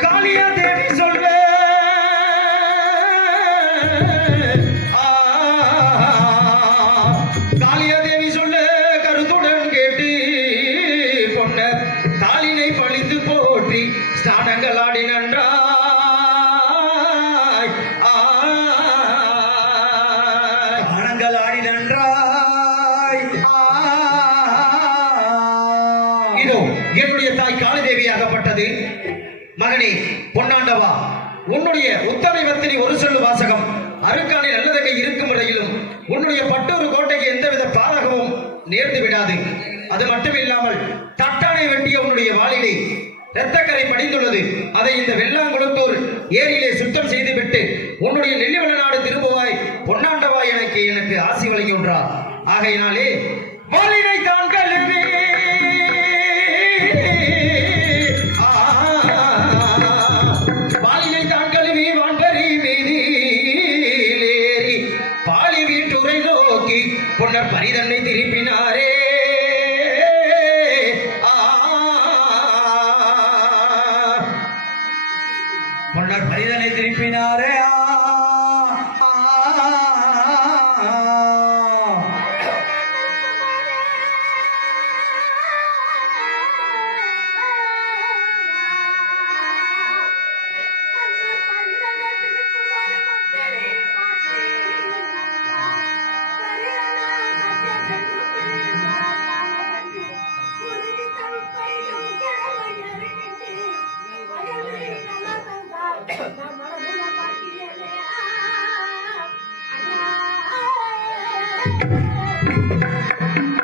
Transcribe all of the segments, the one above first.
காளியா தேவி சொல்ல காளியா தேவி சொல்ல கருத்துடன் கேட்டு பொன்ன தாளினை பழித்து போற்றி ஸ்நானங்கள் ஆடி நன்றாய் ஸ்நானங்கள் ஆடி நன்றாய். இதோ என்னுடைய தாய் காளி தேவியாகப்பட்டது. மகனே பொன்னாண்டவா, உன்னுடைய உத்தமை வத்தினி ஒரு சொல்லு வாசகம் அருக்காணி நல்லதகை இருக்கும் வரையிலும் உன்னுடைய பட்டூர் கோட்டைக்கு எந்தவித பாதகமும் நேர்ந்து விடாது. அது மட்டுமில்லாமல் தட்டானை வெட்டிய உன்னுடைய வாளிலே இரத்தக்கரை படிந்துள்ளது. அதை இந்த வெள்ளாங்குளத்தூர் ஏரியிலே சுத்தம் செய்துவிட்டு உன்னுடைய நெல்லிவள நாடு திரும்புவாய் பொன்னாண்டவா எனக்கு ஆசி வழங்கின்றார். ஆகையினாலே வாளினை தான் கழுவி பொன்னர் பரிதன்னை திருப்பினாரே. பொன்னர் பரிதனை திருப்பினாரே.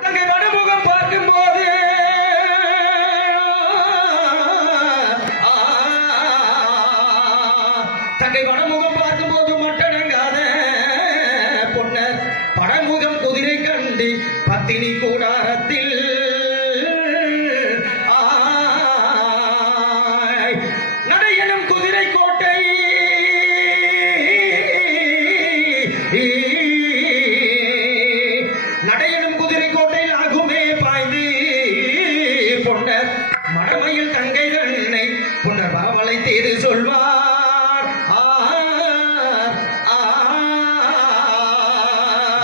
தங்கை வடமுகம் பார்க்கும் போது தங்கை வடமுகம் பார்க்கும் போது மொட்டடங்காத பொன்னர் படமுகம் குதிரை கண்டு பத்தினி கூடாரத்தில் நடையனும் குதிரை கோட்டை நடையனும் குதிரை கோட்டையில் ஆகுமே பாய்ந்து பொன்னர் மடமையில் தங்கை தன்னை பொன்னர் வரவழை தேடு சொல்வார்.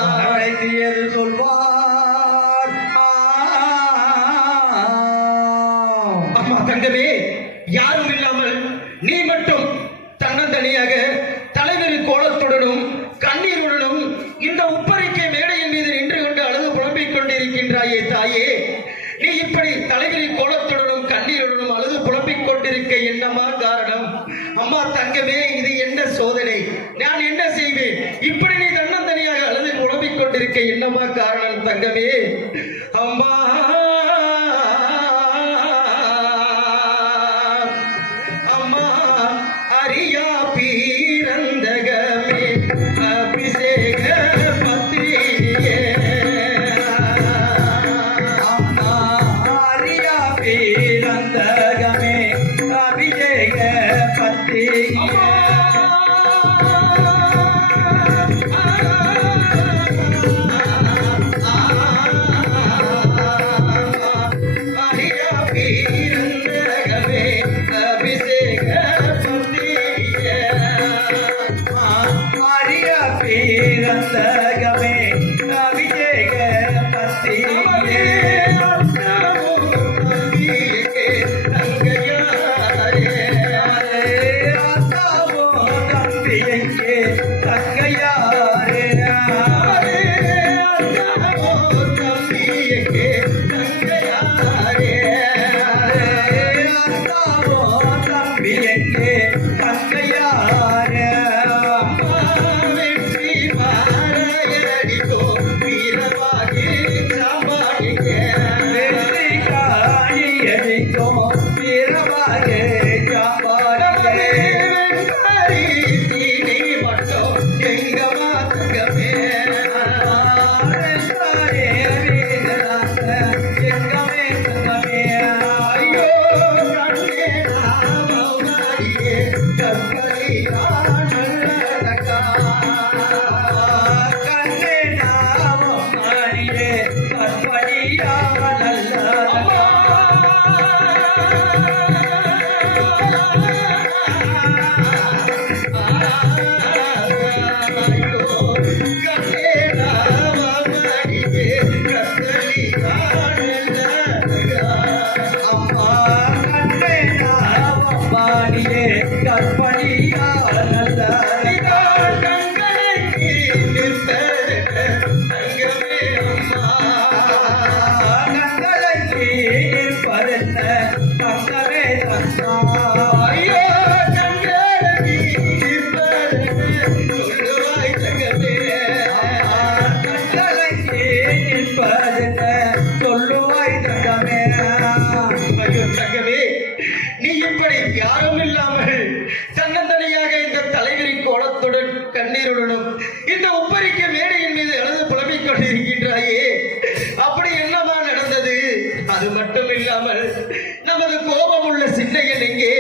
வரவழை தேடு சொல்வார். அம்மா தங்கமே, யாரும் இல்லாமல் நீ மட்டும் தன்னந்தனியாக தலைவிரி கோலத்துடனும் கண்ணீருடனும் இந்த உப்பரிக்கை மேடையின் மீது நின்று கொண்டு அழுது புலம்பிக் கொண்டிருக்கின்றாயே தாயே. நீ இப்படி தலைவிரி கோலத்துடனும் கண்ணீருடனும் அழுது புலம்பிக் கொண்டிருக்க என்னமா காரணம்? அம்மா தங்கமே, இது என்ன சோதனை? நான் என்ன செய்வேன்? இப்படி நீ தன்னந்தனியாக அழுது புலம்பிக் கொண்டிருக்க என்னமா காரணம் தங்கமே? அம்மா அம்மா அரியா பீரந்தகமே அபிஷேக பத்திரியே. அம்மா ஆரியா பீரந்தகமே அபிஷேக பத்திரியே. அரியா பீரந்தகமே அபிஷேக பத்திரியே. ஆரியா பீரந்தகமே அபிஷேக பத்திரியே. ஆத்தாவோ தம்பியங்கே தங்கையாரே. ஆத்தாவோ தம்பியங்கே தங்கையாரே. வெற்றி காணியடிக்கோ வீரவாகே ஜாபாரே. ஆரே வீரநாத எங்கமே தங்கமே. ஐயோ கண்ணே நாமமாரியே கக்கலியா நல்லதக்கா. கண்ணே நாமம் மாறியே கற்பனியா நல்லதா. கற்பழியா நல்ல கண்களுக்கு நிற்பது தங்கமே அம்மா. கண்களுக்கு நிற்பதென்ன தங்கமே தந்தா ஐயோ கண்களுக்கு நிற்பது சொல்லுவாய் தங்கமே. கண்களுக்கு நிற்பதென்ன சொல்லுவாய் தங்கமே ஐயோ தங்கமே, நீ இப்படி யாரும் இல்லாமல் தன்னந்தனியாக இந்த தலைவரின் கோலத்துடன் கண்ணீருடனும் இந்த உப்பரிக்க மேடையின் மீது எழுது புலம்பிக் கொண்டிருக்கின்றாயே, அப்படி என்னமா நடந்தது? அது மட்டும் இல்லாமல் நமது கோபம் உள்ள சின்னையன் எங்கே,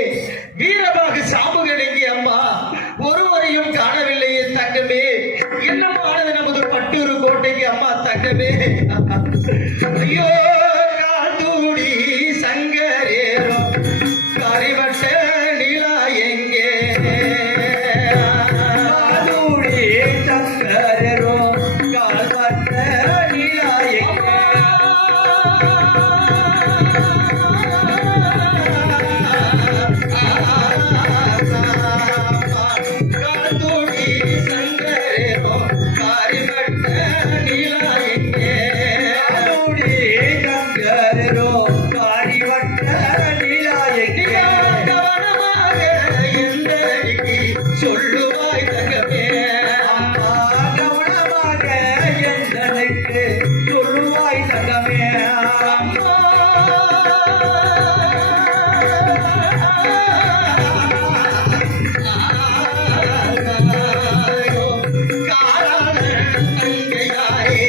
வீரபாகு சாமுகன் எங்கே அம்மா? ஒருவரையும் காணவில்லையே தங்கமே. என்னமானது நமது பட்டூர் கோட்டைக்கு அம்மா தங்கமே? ஐயோ காத்தூடி சங்கரேரோ கரிவட்ட நிலா எங்கே? காதூடி சங்கரரோ கால்வட்ட நிலா எங்கே? காத்தூடி சங்கரேரோ கரிவட்ட நிலா எங்கே? காதூடி சங்கரரோ காடிவட்ட நிலா எங்கே? கவனமாக எந்தடிக்கு சொல்லுவாய் தங்கமே. கவனமாக எந்தனைக்கு சொல்லுவாய் தங்கமே அம்மா. காரண தங்கையாரே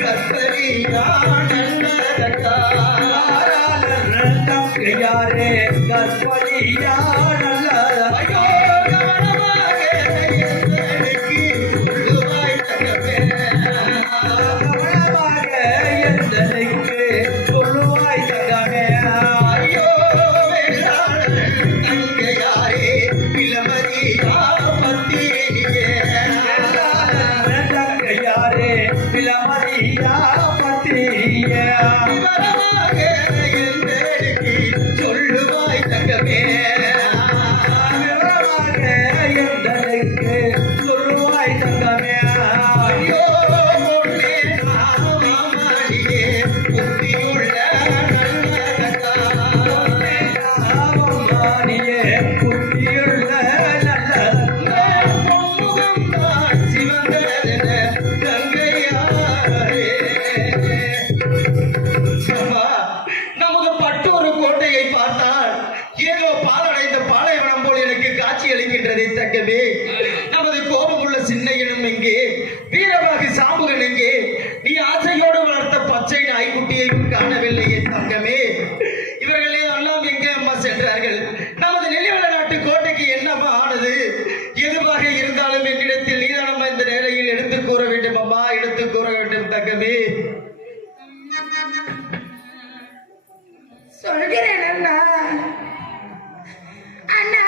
கற்பரியா நல்லதக்கா. தங்கையாரே கற்பழியா நல்லதா ஐயோ கவனமாக எந்தடிக்கு சொல்லுவாய் தங்கமே. கவனமாக எந்தனைக்கு சொல்லுவாய் தங்கமே ஐயோ வேளாள தங்கையாரே இளமதியா பத்தினியே. தங்கையாரே இளமதியா பத்திரியா விவரமாக எந்தடிக்கு சொல்லுவாய் தங்கமே. விவரமாக எந்தனைக்கு சொல்லுவாய் தங்கமே ஐயோ பொன்னே மாமாளியே புத்தியுள்ள நல்லதக்கா. மானியே புத்தியுள்ள நல்ல பொன்முகம்தான் சிவந்ததென கங்கையாரே. அம்மா, நமது பட்டூர் கோட்டையை பார்த்தால் ஏதோ பாலடைந்த பாலைவனம் போல் எனக்கு காட்சி அளிக்கின்றதே தங்கமே. நமது கோபம் உள்ள சின்னையனும் எங்கே, வீரபாகு சாமுகன் எங்கே? நீ ஆசையோடு வளர்த்த பச்சை நாய்க்குட்டியையும் காணவில்லையே தங்கமே. இவர்கள் எல்லாம் எங்கே அம்மா சென்றார்கள்? நமது நெல்லிவள நாட்டு கோட்டைக்கு என்னம்மா ஆனது? எதுவாக இருந்தாலும் என்னிடத்தில் நீதானம்மா இந்த நேரையில் எடுத்து கூற வேண்டும் அம்மா, எடுத்து கூற வேண்டும் தங்கமே. சொல்கிறேன் அண்ணா. அண்ணா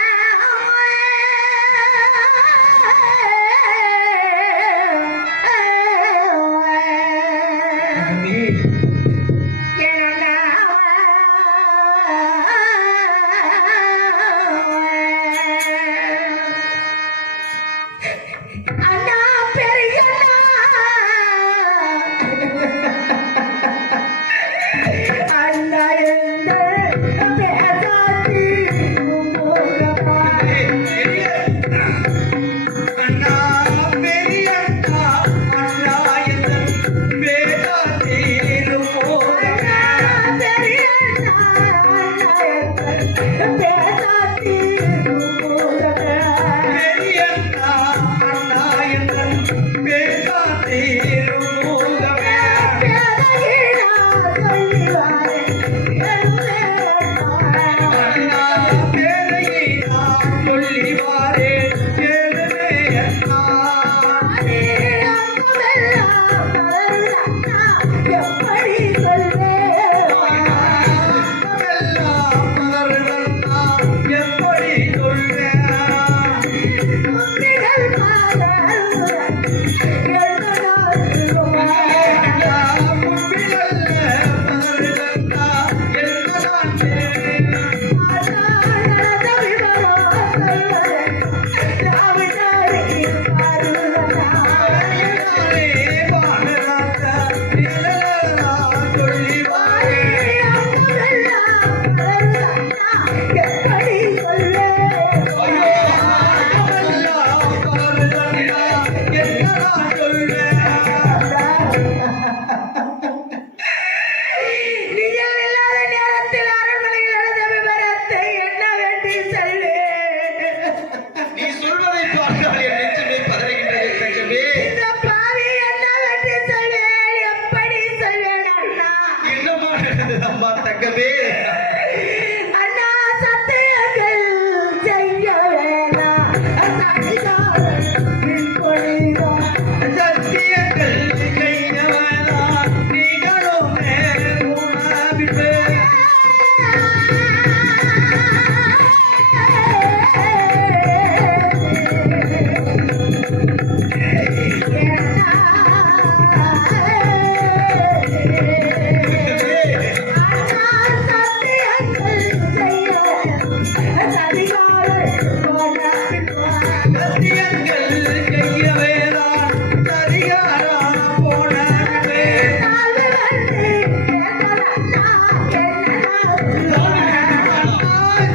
சத்தியங்கள் கையவேதான் சரிகாரா போனே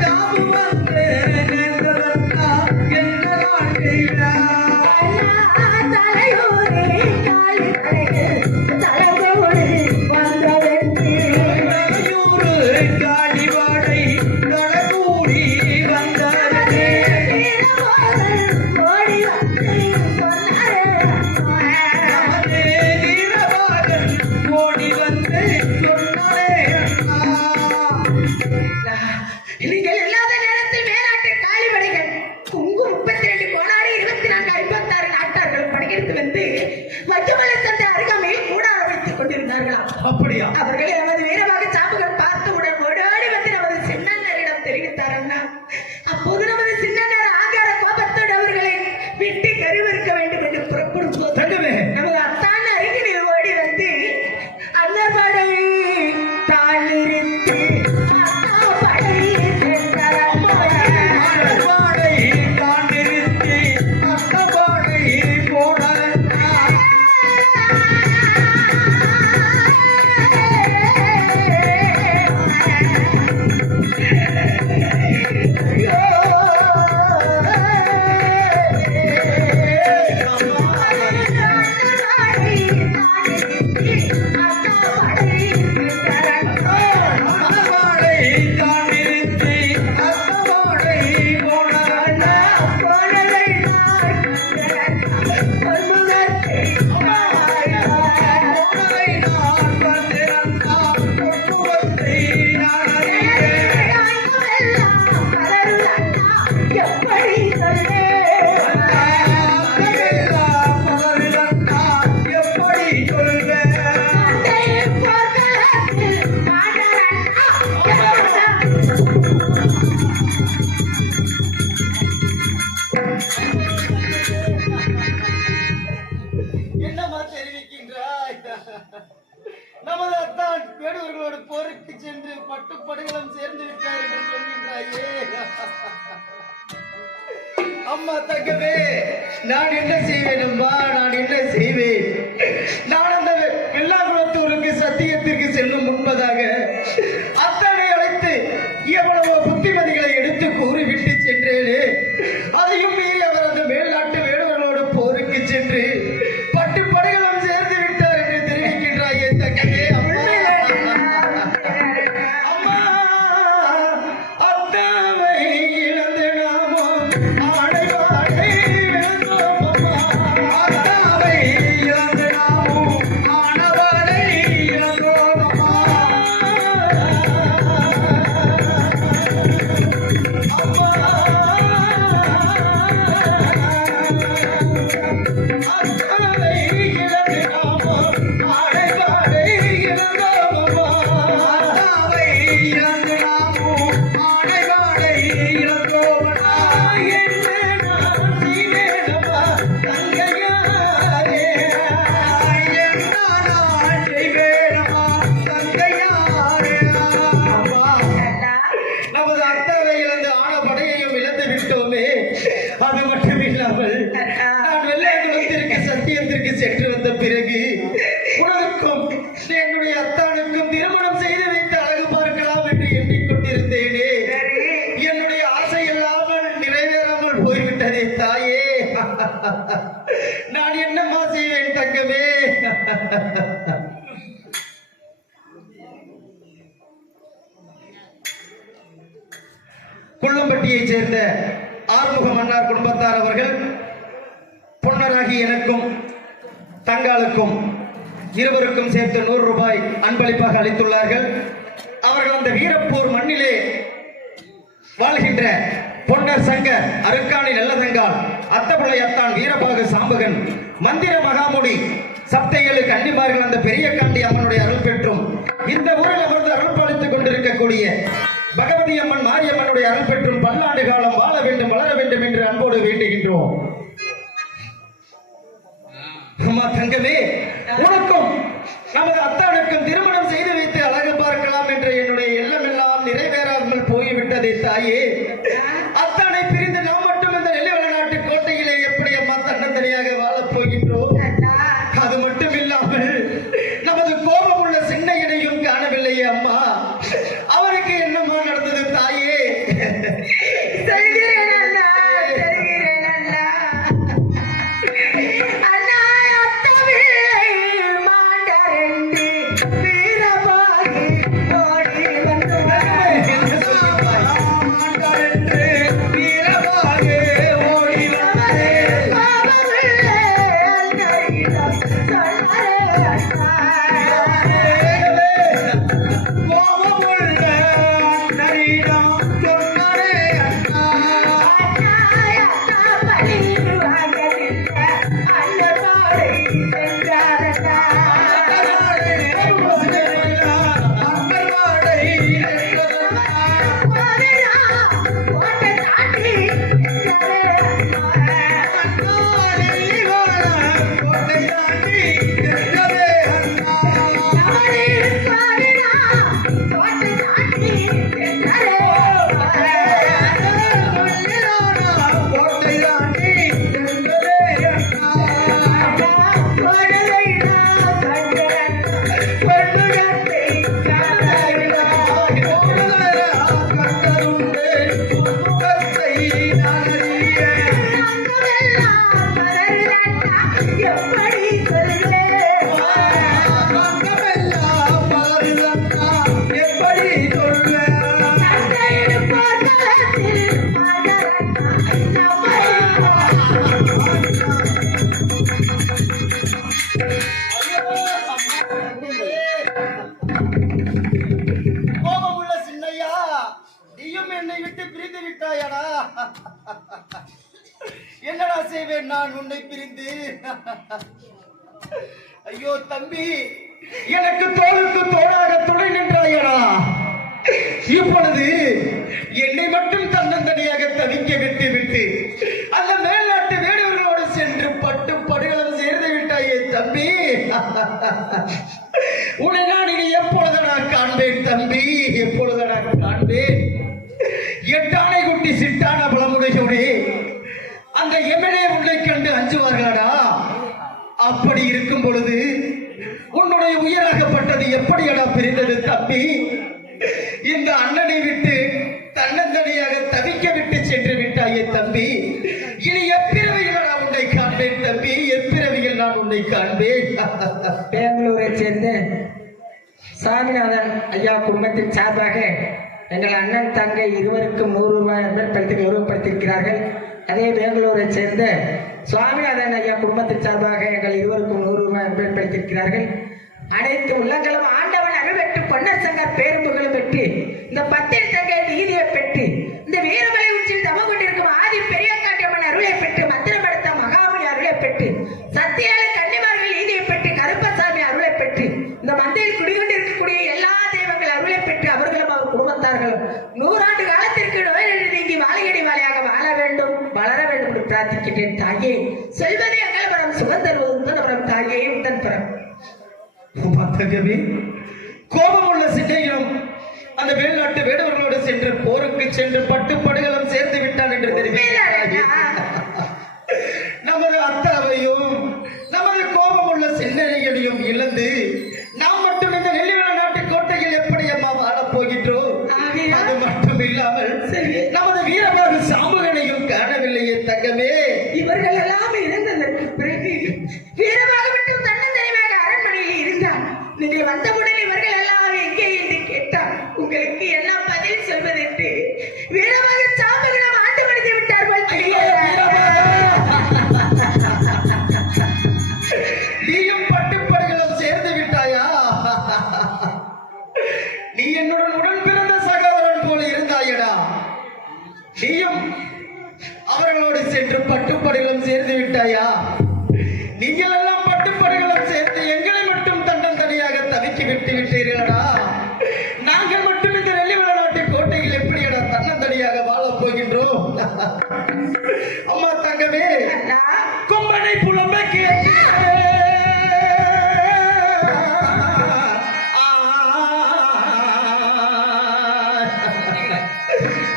ஜாபு வந்து நேர்ந்ததன்னா என்னதான் செய்வா தலையூரு காடிவாடை நடக்கூடி வந்தாரே நமது வீரபாகன் ஓடி வந்து சொன்னாரே அண்ணா நீங்கள் இல்லாத நேரத்தில் மேலாட்டு காளிபடைகள் குங்கு 32 கோணாடி 24 56 நாட்டார்கள் படையெடுத்து வந்து வஜ்ஜமலை சந்தை அருகாமையில் கூடாரம் வைத்துக் கொண்டிருந்தார்களாம். அப்படியா அவர்களை நமது வீரமாக சாப்புகள் பார்த்தவுடன் ஓடோடி வந்து நமது சின்னண்ணரிடம் தெரிவித்தார் அண்ணா. அப்போது நமது சின்னண்ணர் ஆகார கோபத்தோடு அவர்களை விட்டு கருவிருக்க வேண்டும் என்று புறப்படும் போது தங்கமே நமது அத்தான அருகில் ஓடி வந்து அண்ணர் படை தாளிரித்து அண்ணா படை ஆடவாடை தாண்டிருத்தி அட்டவாடை போடா அட்டவாடை தாண்டிருத்தி அட்டவாடை போடா போடலை நான் வந்திருந்தா பொட்டுவத்தை நான் அறிந்தேன் எப்படி சொல்வேன் அக்கெல்லாம் மலரிழந்தா எப்படி சொல்வேன் என்னமா தெரிவிக்கின்றாய்? நமது அத்தான் வேடுவர்களோடு போருக்கு சென்று பட்டுப்படைகளும் சேர்ந்து விட்டார் என்று சொல்கின்றாயே. அம்மா தங்கமே, நான் என்ன செய்வேன் அம்மா, நான் என்ன செய்வேன்? நான் அந்த வெள்ளாங்குளத்தூருக்கு சத்தியத்திற்கு செல்லும் முன்பதாக அத்தனை அழைத்து எவ்வளவு புத்திமதிகளை எடுத்து கூறிவிட்டு சென்றேனே. அதையும் மீறி அவர் அந்த மேல்நாட்டு வேடுவர்களோடு போருக்கு சென்று பட்டுப்படைகளும் சேர்ந்து விட்டார் என்று தெரிவிக்கின்றாயே தங்கமே. அம்மா, அத்தாவை இழந்து நாமும் ஆடை பாடை இழந்தோம் அம்மா. அத்தாவை இழந்து நாமும் ஆனவளை இழந்தோம் அம்மா. அத்தாவை இழந்து நாமும் ஆடை பாடை இழந்தோம் அம்மா. அத்தாவை இழந்து நாமும் ஆனைவாடை இழந்தோம் அண்ணா. என்ன நான் செய்வேனம்மா தங்கையாரே. என்ன நான் செய்வேனம்மா தங்கையாரே. அம்மா, நமது அத்தாவை இழந்து ஆன படையையும் இழந்து விட்டோமே. அது மட்டும் இல்லாமல் நான் வெள்ளையகுலத்திற்கு சத்தியத்திற்கு சென்று வந்த பிறகு உனக்கும் என்னுடைய அத்தானுக்கும் திருமணம் செய்து வைத்து அழகு பார்க்கலாம் என்று எண்ணிக்கொண்டிருந்தேனே. என்னுடைய ஆசை இல்லாமல் நிறைவேறாமல் போய்விட்டதே தாயே. நான் என்னம்மா செய்வேன் தங்கமே? குள்ளம்பட்டியைச் சேர்ந்த ஆறுமுக மன்னார் குடும்பத்தார் அவர்கள் பொன்னராகி எனக்கும் தங்காளுக்கும் இருவருக்கும் சேர்த்து 100 ரூபாய் அன்பளிப்பாக அளித்துள்ளார்கள். அவர்கள் அந்த வீரப்பூர் மண்ணிலே வாழ்கின்ற பொன்னர் சங்கர் அருக்காணி நல்லதங்கால் அத்தபிள்ளை அத்தான் வீரபாகு சாம்பகன் மந்திர மகாமுடி சப்தையலு கன்னிமார்கள் அந்த பெரிய காண்டி அம்மனுடைய அருள் பெற்றும் இந்த ஊரில் அமர்ந்து அருள் பாலித்துக் கொண்டிருக்கக்கூடிய பகவதி அம்மன் மாரியம்மனுடைய அருள் பெற்றும் பல்லாண்டு காலம் வாழ வேண்டும் வளர வேண்டும் என்று அன்போடு வேண்டுகின்றோம். அம்மா தங்கமே, உனக்கும் நமது அத்தானுக்கும் திருமணம் செய்து வைத்து அழகு பார்க்கலாம் என்ற என்னுடைய எண்ணமெல்லாம் நிறைவேறாமல் போய்விட்டதே தாயே. நான் அறிவேன். அங்கமெல்லாம் மலருதண்டா, எப்படி சொல்வேன்? அங்கமெல்லாம் மலருதண்டா, எப்படி சொல்வேன்? தந்தையின் போர்க்களத்தில் மலரண்டா, நம்மை கோபமுள்ள சின்னையா, நீயும் என்னை விட்டு பிரிந்து விட்டாயடா. என்னடா செய்வேன் நான் உன்னை பிரிந்து? ஐயோ தம்பி, எனக்கு தோளுக்கு தோளாக துணை நின்றாயடா. இப்பொழுது என்னை மட்டும் தன்னந்தனியாக தவிக்க விட்டு விட்டு அந்த மேல்நாட்டு வேடுவர்களோடு சென்று பட்டு படுகளம் சேர்ந்து விட்டாயே தம்பி. உன்னை நான் இனி எப்பொழுது நான் காண்பேன் தம்பி, எப்பொழுது நான் காண்பேன்? எட்டானை குட்டி சிட்டான பலமுடையோடே அந்த எமனே உன்னை கண்டு அஞ்சுவார்களாடா. அப்படி இருக்கும் பொழுது உன்னுடைய உயிராகப்பட்டது எப்படியடா பிரிந்தது தம்பி? இந்த அண்ணனை விட்டு தன்னந்தனியாக தவிக்க விட்டு சென்று விட்டாயே தம்பி. இனி எப்பிறவியில் நான் உன்னை காண்பேன் தம்பி, எப்பிறவியில் நான் உன்னை காண்பேன். பெங்களூரை சேர்ந்த சாமிநாதன் ஐயா குடும்பத்தின் சார்பாக எங்கள் அண்ணன் தங்கை இருவருக்கும் 100 ரூபாய் அன்பளித்து கௌரவப்படுத்தியிருக்கிறார்கள். அதே பெங்களூரை சேர்ந்த சுவாமிநாதன் ஐயா குடும்பத்தின் சார்பாக எங்கள் இருவருக்கும் 100 ரூபாய் அன்பளித்திருக்கிறார்கள். அனைத்து உள்ளங்களும் ஆண்டவன் அருள் பெற்று பொன்னர் சங்கர் பேரும்புகளும் பெற்று இந்த பத்திரி தங்கை நீதியை பெற்று இந்த வீரமலை உச்சியில் தவம் கொண்டிருக்கும் ஆதி பெரிய காட்டியம்மன் அருளை பெற்று மத்திரப்படுத்த மகாமுனி அருளை பெற்று சத்தியால கன்னிமார்கள் நீதியை பெற்று கருப்பசாமி அருளை பெற்று இந்த மந்தையில் குடிகொண்டிருக்கக்கூடிய எல்லா தெய்வங்கள் அருளை பெற்று அவர்களும் அவர் குடும்பத்தார்களும் 100 ஆண்டு காலத்திற்கு நோய் நீங்கி வாழையடி வாழையாக வாழ வேண்டும், வளர வேண்டும் என்று பிரார்த்திக்கிட்டேன் தாயே. செல்வதே அகலபுரம் சுகம் தருவது உத்தனபுரம் தாயே உடன் புறம். பார்த்தகவே கோபம் உள்ள சின்னையும் அந்த மேல்நாட்டு வேடுவர்களோடு சென்று போருக்கு சென்று பட்டு படுகளம் சேர்ந்து விட்டான் என்று தெரிவித்தார். நமது அத்தாவையும் நமது கோபம் உள்ள சின்னையையும் இழந்து நாம் மட்டும் இந்த நெல்லிவள நாட்டு கோட்டையில் எப்படி அம்மா வாழப் போகின்றோம்? அது மட்டும் இல்லாமல் நமது வீரபாகு சாம்புகனையும் காணவில்லையே தங்கமே. இவர்கள் எல்லாம் இருந்ததற்கு பிறகு வீரமாக மட்டும் தன்னந்தனியாக அரண்மனையில் இருந்தார். நீங்கள் வந்தவுடன் இவர்கள் எல்லாம் எங்கே என்று கேட்டார். உங்களுக்கு என்ன பதில் சொல்வது என்று வீரமாக சாம்பகனம் ஆண்டு மடித்து விட்டார்கள். நீயும் பட்டுப்படைகளும் சேர்ந்து விட்டாயா? நீ என்னுடன் உடன் பிறந்த சகோதரன் போல இருந்தாயடா. நீயும் அவர்களோடு சென்று பட்டுப்படைகளும் சேர்ந்து விட்டாயா? நீங்கள் எல்லாம் பட்டுப்படைகளும் சேர்ந்து எங்களை மட்டும் தன்னந்தனியாக தவிக்கி விட்டு விட்டீர்களடா. நாங்கள் மட்டும் இந்த நெல்லிவள நாட்டு கோட்டையில் எப்படியடா தன்னந்தனியாக வாழப் போகின்றோம்? அம்மா தங்கமே, அண்ணா, கொம்பனை புலம்ப கேட்டு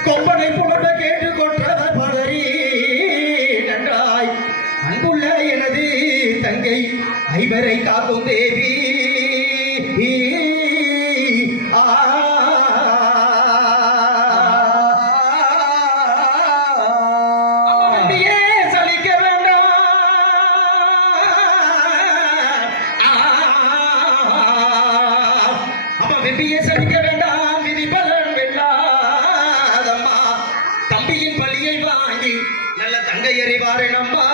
கொம்பனை புலம்ப கேட்டு கொன்றத பதறி நன்றாய் அன்புள்ள எனது தங்கை ஐவரை காக்கும் தேவி. அப்படியே சலிக்க வேண்டாம். அம்மா வெம்பியே சலிக்க வேண்டாம், விதி பலன் வெல்லாதம்மா. தம்பியின் பள்ளியை வாங்கி நல்ல தங்கையரை வாரணம்மா.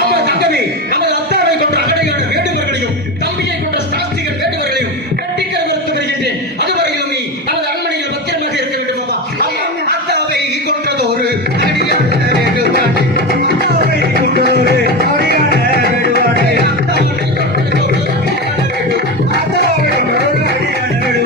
ஆமா தங்கமே, நமது அத்தாவை கொண்ட அகடையான வேண்டுவர்களையும் தம்பியை கொண்ட சாஸ்திரிகள் வேண்டுவர்களையும் கட்டிக்க மறுத்து வருகின்றேன். அதுவரையிலும் நீ நமது அரண்மனையில் பத்திரமாக இருக்க வேண்டும். அம்மா அத்தாவை கொன்றதொரு அடியான வேண்டுவானே. அத்தாவை கொண்டோரு அடியான வேடுவானே. அத்தாவை கொன்றதொரு அடியான வேண்டுவானே. அத்தாவை கொண்டோரு அடியான வேடுவானே.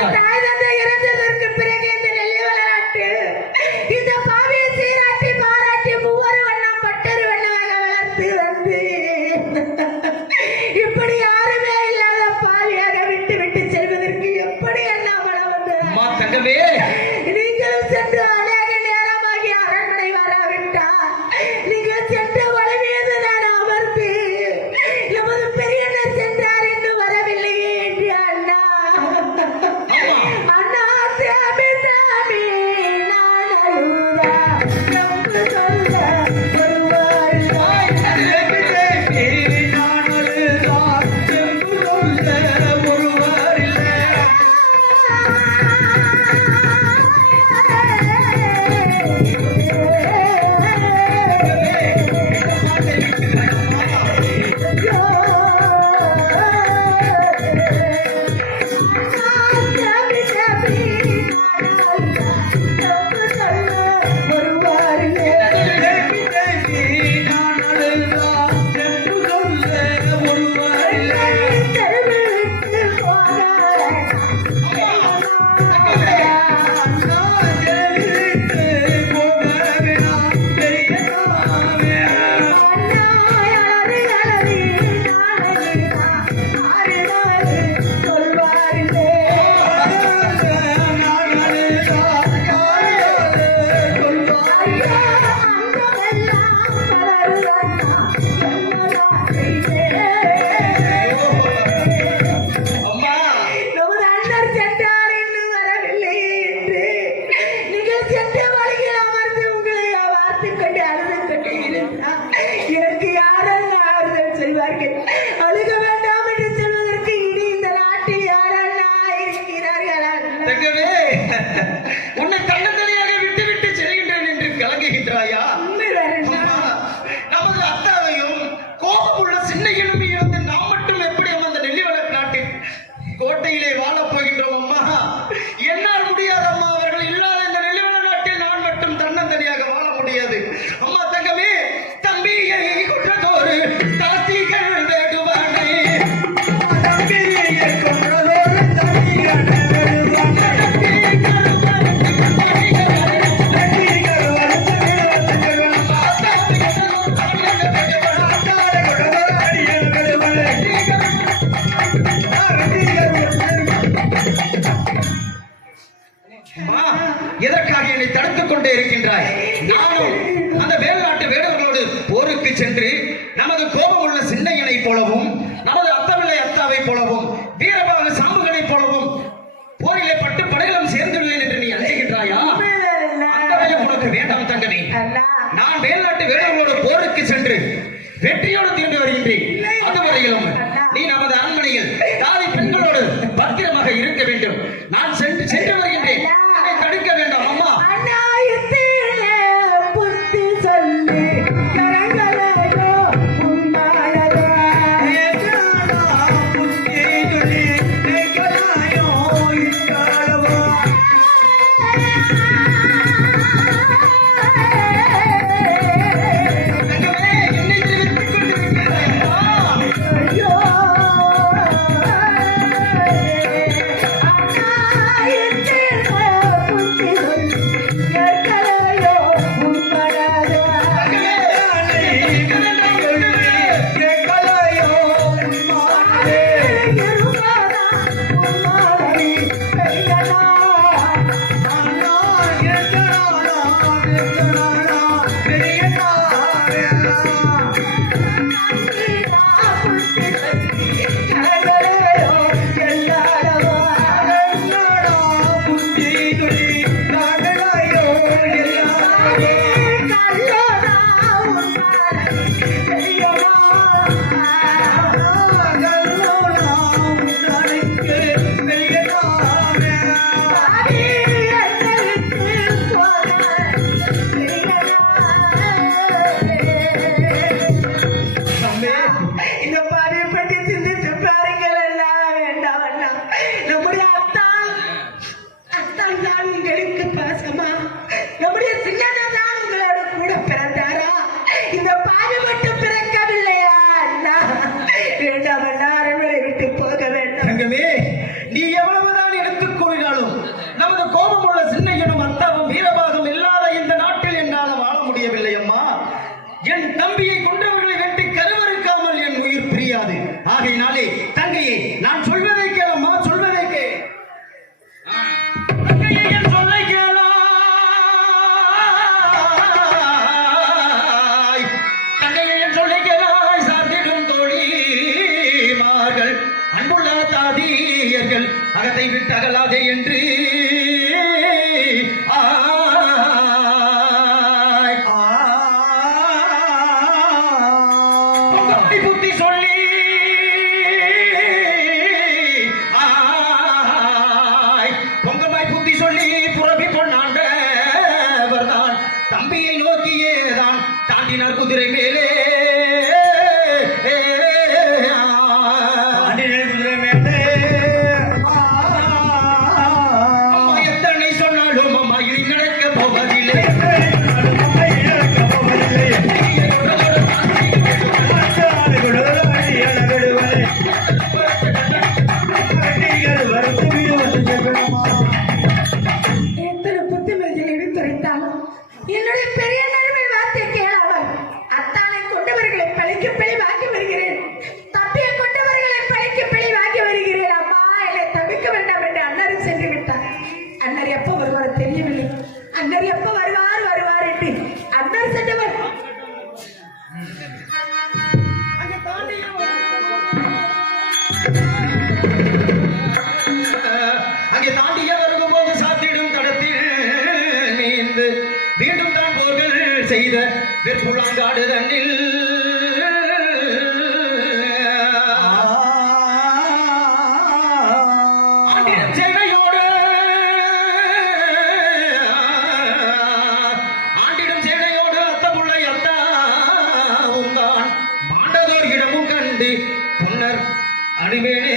சொல்லுகிறாய் தாய் தந்தை இறந்ததற்கு பிறகு இந்த நெல்லி விளையாட்டு இந்த பாவியை சீராட்டி பாராட்டி மூவரு வண்ணம் பட்டரு வண்ணமாக வளர்த்து வந்து இப்படி யாருமே இல்லாத பாவியாக விட்டு விட்டு செல்வதற்கு எப்படி அண்ணா வளம் வந்தது அம்மா தங்கமே நீங்களும் சென்று அநேக நேரமாகி அரண்மனை வராவிட்டால் நீங்கள் சென்ற வளவியது நான் அமர்ந்து எமது பெரியண்ணர் சென்றார் என்று வரவில்லையே என்று அண்ணா அண்ணா சாமி சாமி நான் அழுதா நம்பு சொல்ல வருவாய் அம்மா நமது அண்ணர் சென்றார் இன்னும் வரவில்லை என்று நீங்கள் சென்ற வழியில் அமர்ந்து உங்களை பார்த்துக் கொண்டு அழுது கொண்டு இருந்தார் எனக்கு யாரெல்லாம் ஆறுதல் செய்வார்கள் அழுக வேண்டாம் என்று சொல்வதற்கு இனி இந்த நாட்டில் யாரெல்லாம் இருக்கிறார்கள் அண்ணா? தங்கமே உன்னை தன்னந்தனியாக விட்டு விட்டு செல்கின்றேன் என்று கலங்குகின்றாயா உண்மைதான் அண்ணா. அம்மா, நமது அத்தாவையும் கோபமுள்ள சின்ன எலும்பி இருந்து நாம் மட்டும் எப்படி அந்த நெல்லிவள நாட்டில் கோட்டையிலே வாழப் போகின்றோம் அம்மா என்னால் முடியாது அம்மா அவர்கள் இல்லாத இந்த நெல்லிவள நாட்டில் நான் மட்டும் தன்னந்தனியாக வாழ முடியாது அம்மா தங்கமே தம்பியை குற்றத்தோடு தாத்திகள் வேடுவானே அம்மா, எதற்காக என்னை தடுத்துக் கொண்டே இருக்கின்றாய் நானும் அந்த வேல்நாட்டு வேடவர்களோடு போருக்கு சென்று நமது கோபம் உள்ள சின்னையனை போலவும் நமது அத்தவில்லை அத்தாவை போலவும் வீரபாக சாம்புகனை போலவும் போரிலே பட்டு படைகளும் சேர்ந்துடுவேன் என்று நீ அஞ்சுகின்றாயா அந்த பயம் உனக்கு வேண்டாம் தங்கமே அண்ணா நான் வேல்நாட்டு வேடவர்களோடு போருக்கு சென்று வெற்றியோடு திரும்பி வருகின்றேன் அதுவரையிலும் நீ நமது அரண்மனையில் தாதி பெண்களோடு பத்திரமாக இருக்க வேண்டும் நான் சென்று வருகின்றேன் என்னை தடுக்க வேண்டாம் அம்மா அண்ணா எத்தனை புத்தி சொல்ல என்று பொங்கமாய் புத்தி சொல்லி பொங்கமாய் புத்தி சொல்லி புறவி பொன்னாண்டவர்தான் தம்பியை நோக்கியேதான் தாண்டினார் குதிரை மேலே குதிரை மேலே அம்மா எத்தனை சொன்னாலும் அம்மா இது நடக்க போவதில்லை எத்தனை புத்திமதிகள் எடுத்துரைத்தாலும் என்னுடைய பெரிய நடுமை வார்த்தை கேளாமல் அத்தானை கொண்டவர்களை பழிக்கு பழி வாங்கி வருகிறேன், தப்பியை கொண்டவர்களை பழிக்கு பழி வாங்கி வருகிறேன். அம்மா என்னை தவிர்க்க வேண்டாம் என்று அண்ணர் சென்று விட்டார். அண்ணர் எப்ப வருவார் தெரியவில்லை. அண்ணர் எப்ப வருவார் என்று அண்ணர் சென்றவர் அங்கே தாண்டியும் அங்கே தாண்டிய வரும்போது சாத்திடும் தடத்தில் நீந்து மீண்டும் தான் போர்கள் செய்த வெற்புலாங்காடு தன்னில் ஆண்டிடும் சேனையோடு அத்தமுள்ள அத்தாவும் தான் மாண்டதோர் இடமும் கண்டு பொன்னர் அடிமேனே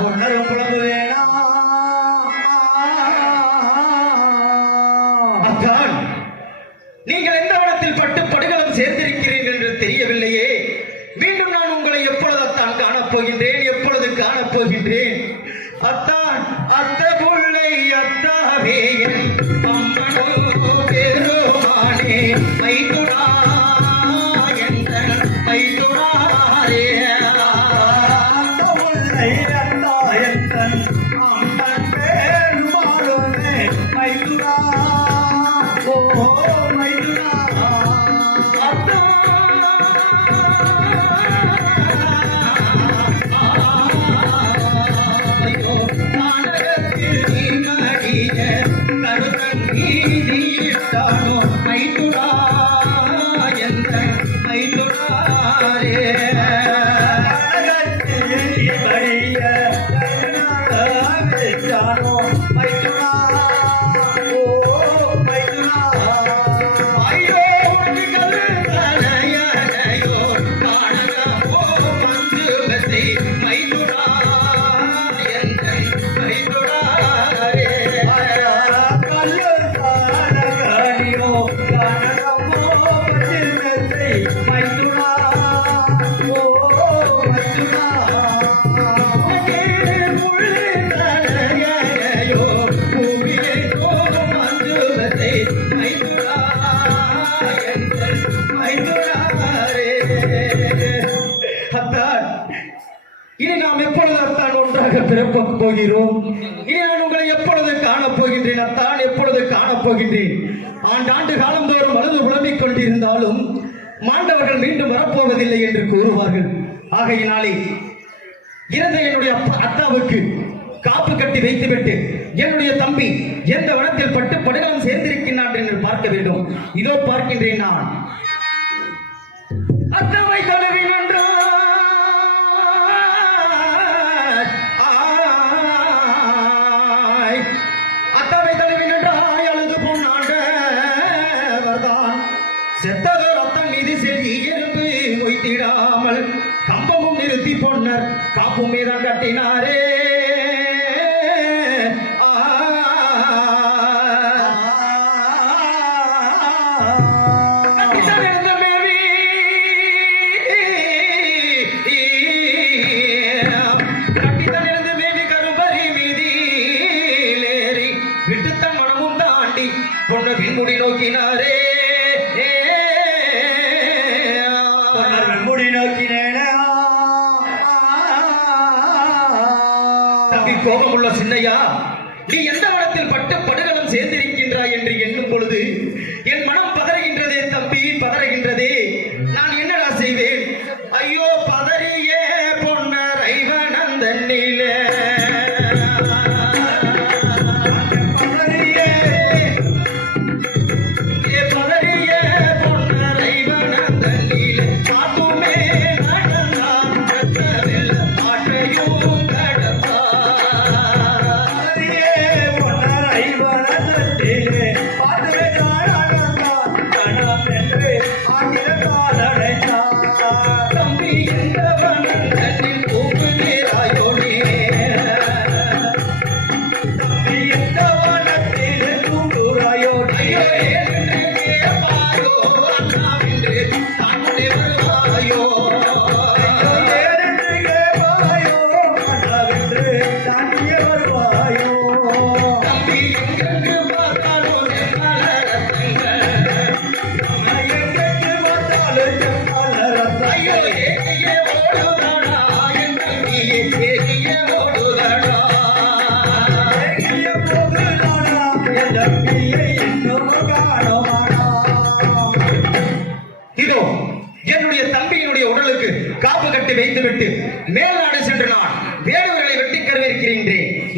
பொன்னரும் புலம்பு வேணாம் அத்தான், நீங்கள் எந்த வனத்தில் பட்டு படுகளம் சேர்ந்திருக்கிறீர்கள் என்று தெரியவில்லையே. மீண்டும் நான் உங்களை எப்பொழுதுத்தான் காணப்போகின்றேன், எப்பொழுது காணப்போகின்றேன்? அத்தான், அத்த புள்ளை அத்தாவே என் அம்மனோ பெருமானே மைத்துனா என்ற மைத்துனாரே இனி நாம் எப்பொழுது அத்தான் ஒன்றாக பிறப்பப் போகிறோம்? இனி நான் உங்களை எப்பொழுது காணப் போகின்றேன் அத்தான், எப்பொழுது காணப் போகின்றேன்? ஆண்டாண்டு காலந்தோறும் அழுது புலம்பிக் கொண்டிருந்தாலும் மாண்டவர்கள் மீண்டும் வரப்போவதில்லை என்று கூறுவார்கள். ஆகையினாலே இறந்த என்னுடைய அத்தாவுக்கு காப்பு கட்டி வைத்துவிட்டு என்னுடைய தம்பி எந்த வனத்தில் பட்டு படுகளம் சேர்ந்திருக்கின்றான் என்று பார்க்க வேண்டும். இதோ பார்க்கின்றேன் நான். அத்தாவை தழுவி நின்றார். அத்தாவை தழுவி நின்றாய் அழுது பொன்னாண்டவர்தான் செத்ததோர் அத்தம் மீது செல்வி எறும்பு மொய்த்திடாமல் கம்பமும் நிறுத்தி பொன்னர் காப்பும் மீதான் கட்டினாரே. விட்டுத்தன் மனமும் தாண்டி பொண்ணு பின்முடி நோக்கினாரே. முடி நோக்கினேன தம்பி கோபமுள்ள சின்னையா, நீ எந்த வனத்தில் பட்டு படுகளம் சேர்ந்திருக்கின்றாய் என்று எண்ணும் பொழுது என் மனம் பதறுகின்றதே தம்பி, பதறுகின்றதே. நான் என்னடா செய்வேன்? ஐயோ பதறியே பொன்னர் ஐவனந்தன்னிலே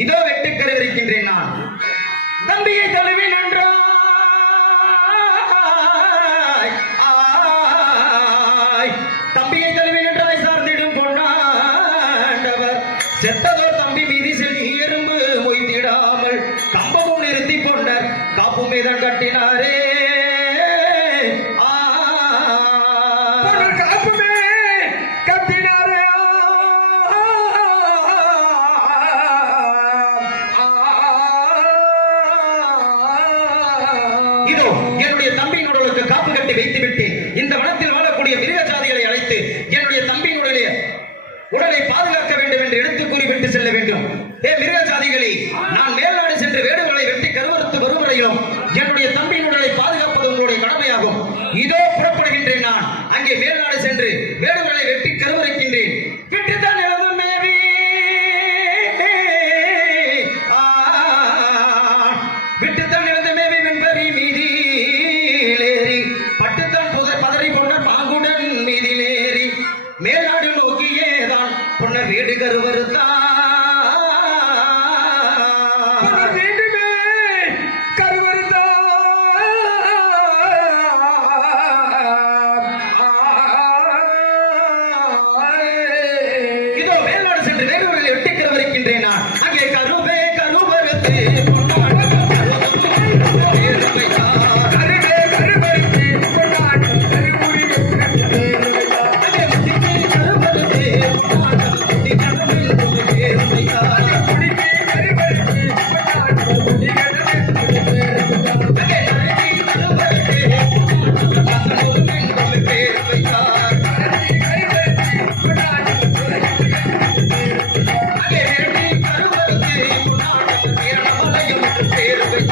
இதோ வெட்டு கருவிருக்கின்றேன் நான். தம்பியை தொலைவில் நின்றாய். தம்பியை தொலைவில் நின்றாய் சார்ந்திடும் பொன்னாண்டவர். செத்ததோர் தம்பி மீதி செல் எறும்பு மொய்த்திடாமல் கம்பமும் நிறுத்தி கொண்டார் காப்பும் மீதம் கட்டினாரே. காப்புமே கத்தினாரே. இதோ என்னுடைய தம்பியின் உடலுக்கு காப்பு கட்டி வைத்துவிட்டு இந்த வனத்தில் வாழக்கூடிய மிருக ஜாதிகளை அழைத்து என்னுடைய தம்பியினுடைய உடலை பாதுகாக்க வேண்டும் என்று எடுத்து கூறிவிட்டு செல்ல வேண்டும். மிருக ஜாதிகளை நான் மேல்நாடு சென்று வேடுகளை வெட்டி கருவறுத்து வரும் வரையிலும் என்னுடைய தம்பியின் உடலை பாதுகாப்பது உங்களுடைய கடமையாகும். இதோ புறப்படுகின்றேன் நான். அங்கே மேல்நாடு சென்று வேடுகளை வெட்டி கருவறுக்கின்றேன். விட்டுத்தான் எழுதும் மேவி விட்டுத்தான் எழுந்த மேவி வெண்பரி மீதிலேறி பட்டுத்தான் பதறி பொன்னர் பாங்குடன் மீதிலேறி மேல்நாடு நோக்கியேதான் பொன்னர் வீடு கருவறுத்தான். வேண்டுமே கருவறுத்தா. இதோ மேல்நாடு சென்று வேடுகளை வெட்டி கருவறுக்கின்றேன் நான். அங்கே கருவே கருவறுத்து பொன்னாட்டம் பேர் வைத்தார். கருவே கருவறுத்து பொன்னாட்டம் கருவுரி அங்கே முத்திக்கு கருவறுத்து பொன்னாட்டம் குட்டி கனவில் பேர் வைத்தார். குடிக்கே கருவறுத்து பொன்னாட்டம் குடிகடவில் பேர் வைத்தார். அங்கே நறுக்கி கருவறுத்து பொன்னாட்டம் காத்தனூர் மென்கொண்டு பேர் வைத்தார். கருவறுத்து பொன்னாட்டம் அங்கே விரட்டி கருவறுத்து பொன்னாட்டம் வீரமலையும் பேர் வைத்தார்.